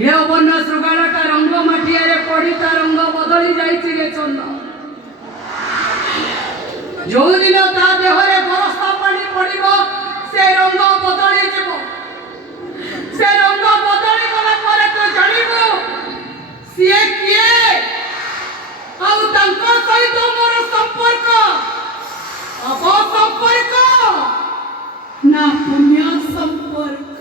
यौवन श्रृगालटा रंग माटिया पड़ी ता रंग बदली जाइए चंदन जो दिन ता देहरे बरसा पानी पड़ो से रंग बदली जीव से रंग बदली गला पर तू जानबू सी किए सहित मोर संपर्क अपसंपर्क ना पुण्य संपर्क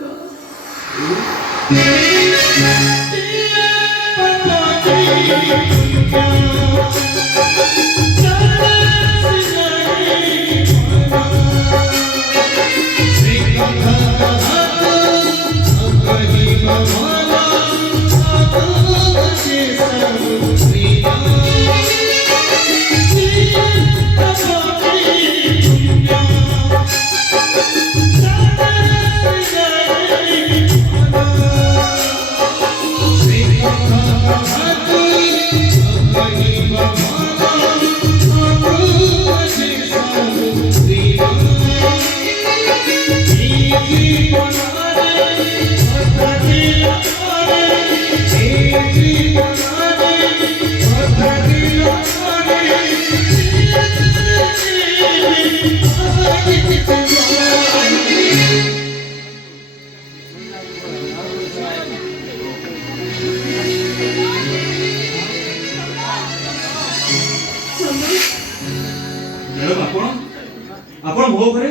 आपण मो घरे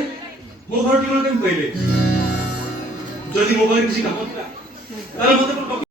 मो घर टिकण केम पहिले जदि मो पाखे किसी काम था तार मते